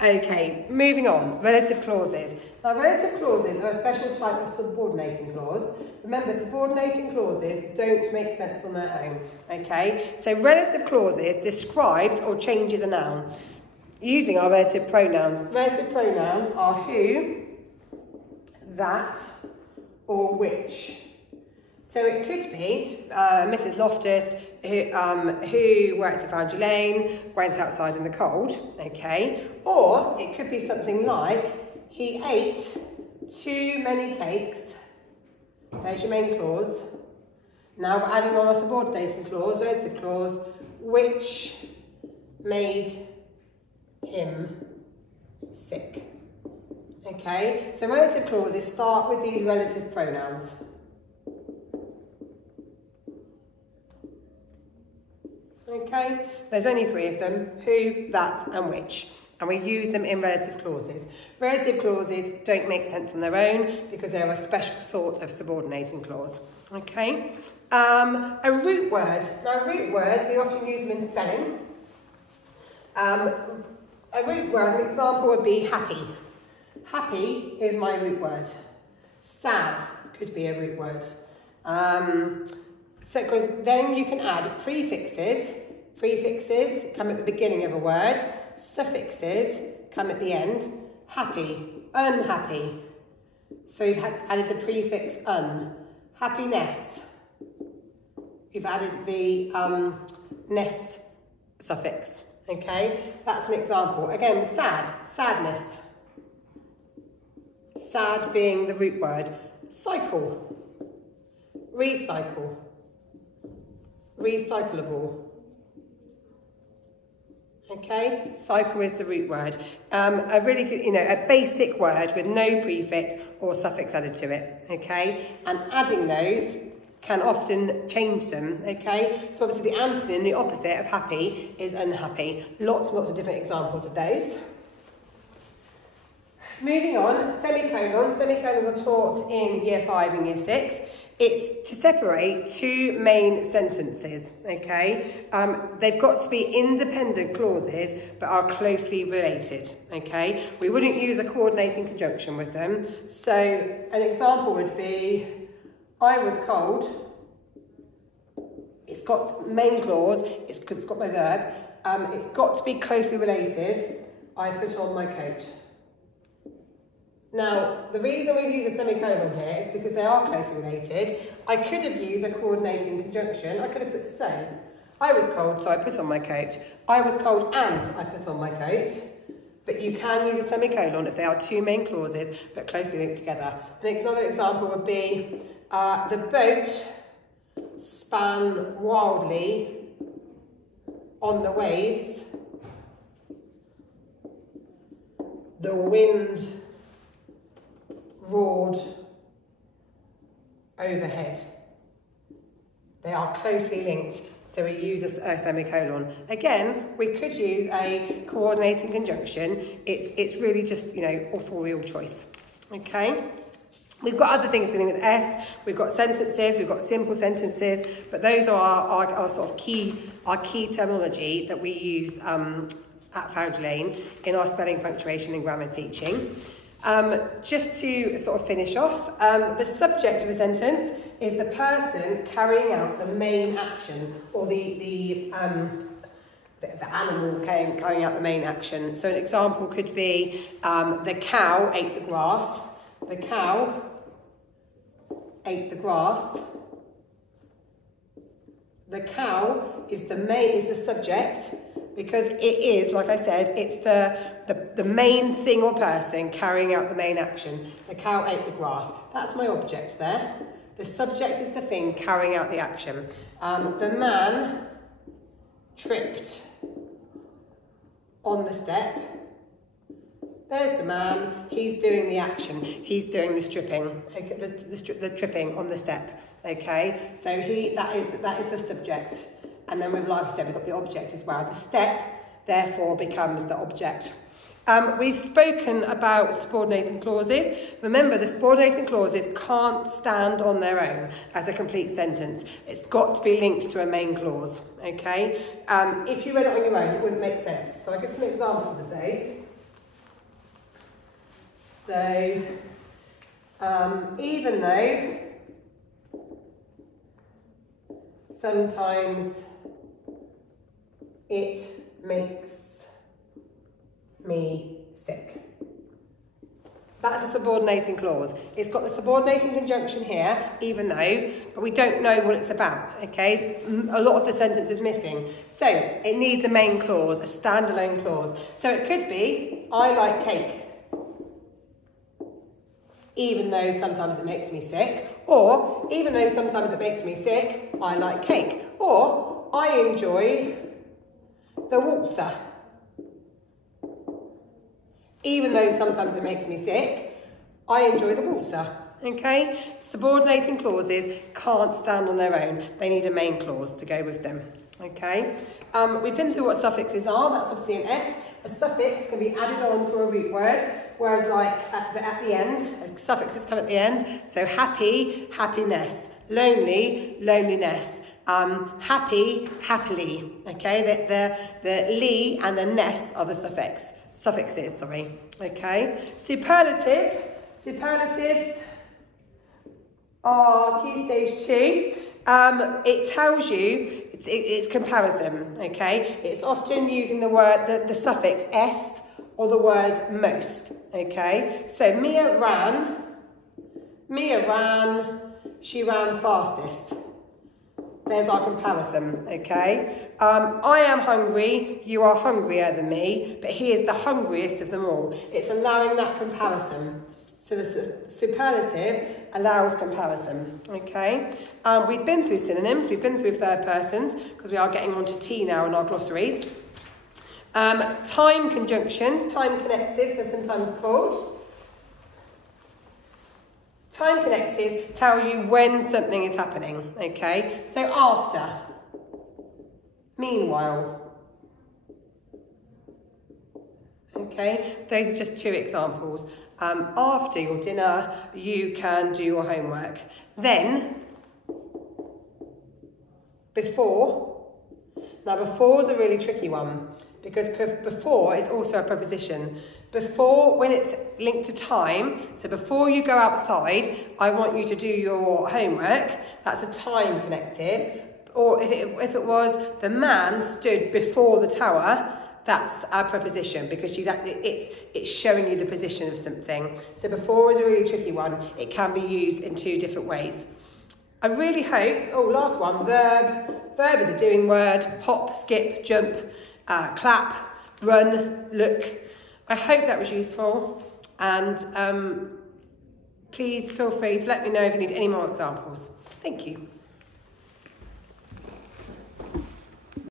Okay, moving on, relative clauses. Now, relative clauses are a special type of subordinating clause. Remember, subordinating clauses don't make sense on their own, okay? So relative clauses describes or changes a noun using our relative pronouns. Relative pronouns are who, that, or which. So it could be Mrs. Loftus, who worked at Foundry Lane, went outside in the cold, okay? Or it could be something like, he ate too many cakes. There's your main clause. Now we're adding on a subordinating clause, relative clause, which made him sick. Okay, so relative clauses start with these relative pronouns. Okay, there's only three of them, who, that and which, and we use them in relative clauses. Relative clauses don't make sense on their own because they're a special sort of subordinating clause. Okay, a root word. Now root words, we often use them in spelling. A root word, an example would be happy. Happy is my root word. Sad could be a root word. So, because then you can add prefixes. Prefixes come at the beginning of a word. Suffixes come at the end. Happy, unhappy. So you've added the prefix un. Happiness. You've added the ness suffix. Okay, that's an example. Again, sad, sadness. Sad being the root word. Cycle, recycle, recyclable. Okay, cycle is the root word. A really good, a basic word with no prefix or suffix added to it. Okay, and adding those can often change them. Okay, so obviously the antonym, the opposite of happy, is unhappy. Lots and lots of different examples of those. Moving on, semicolons. Semicolons are taught in year 5 and year 6. It's to separate two main sentences, okay? They've got to be independent clauses, but are closely related, okay? We wouldn't use a coordinating conjunction with them. So an example would be, I was cold. It's got main clause, it's got my verb. It's got to be closely related. I put on my coat. Now, the reason we've used a semicolon here is because they are closely related. I could have used a coordinating conjunction. I could have put so. I was cold, so I put on my coat. I was cold and I put on my coat. But you can use a semicolon if they are two main clauses, but closely linked together. Another example would be, the boat span wildly on the waves. The wind roared overhead. They are closely linked, so we use a semicolon. Again, we could use a coordinating conjunction. It's really just, authorial choice. Okay? We've got other things beginning with S. We've got sentences, we've got simple sentences, but those are our sort of key terminology that we use at Foundry Lane in our spelling, punctuation and grammar teaching. Just to sort of finish off, the subject of a sentence is the person carrying out the main action, or the animal carrying out the main action. So an example could be, the cow ate the grass. The cow ate the grass. The cow is the subject, because it is, like I said, it's the main thing or person carrying out the main action. The cow ate the grass. That's my object there. The subject is the thing carrying out the action. The man tripped on the step. There's the man. He's doing the action. He's doing the stripping, the tripping on the step. Okay, so that is the subject. And then like I said, we've got the object as well. The step, therefore, becomes the object. We've spoken about subordinating clauses. Remember, the subordinating clauses can't stand on their own as a complete sentence. It's got to be linked to a main clause, okay? If you read it on your own, it wouldn't make sense. So I'll give some examples of those. So, even though sometimes it makes me sick. That's a subordinating clause. It's got the subordinating conjunction here, even though, but we don't know what it's about, okay? A lot of the sentence is missing. So it needs a main clause, a standalone clause. So it could be, I like cake, even though sometimes it makes me sick, or even though sometimes it makes me sick, I like cake, or I enjoy the waltzer. Even though sometimes it makes me sick, I enjoy the waltzer, okay? Subordinating clauses can't stand on their own. They need a main clause to go with them, okay? We've been through what suffixes are. That's obviously an S. A suffix can be added on to a root word, whereas like at the end, suffixes come at the end. So happy, happiness. Lonely, loneliness. Happy, happily, okay? The li and the ness are the suffixes, sorry, okay? Superlatives are key stage 2. It tells you, it's comparison, okay? It's often using the word, the suffix est or the word most, okay? So Mia ran, she ran fastest. There's our comparison, okay? I am hungry, you are hungrier than me, but he is the hungriest of them all. It's allowing that comparison. So the superlative allows comparison, okay? We've been through synonyms, we've been through third persons, because we are getting on to T now in our glossaries. Time conjunctions, time connectives, they're sometimes called. Time connectives tell you when something is happening, okay? So after, meanwhile, okay? Those are just 2 examples. After your dinner, you can do your homework. Then, before. Now, before is a really tricky one because before is also a preposition. Before, when it's linked to time, so before you go outside, I want you to do your homework, that's a time connective. Or if it was, the man stood before the tower, that's a preposition because it's showing you the position of something. So before is a really tricky one. It can be used in 2 different ways. I really hope, last one, verb. Verb is a doing word, hop, skip, jump, clap, run, look. I hope that was useful, and please feel free to let me know if you need any more examples. Thank you.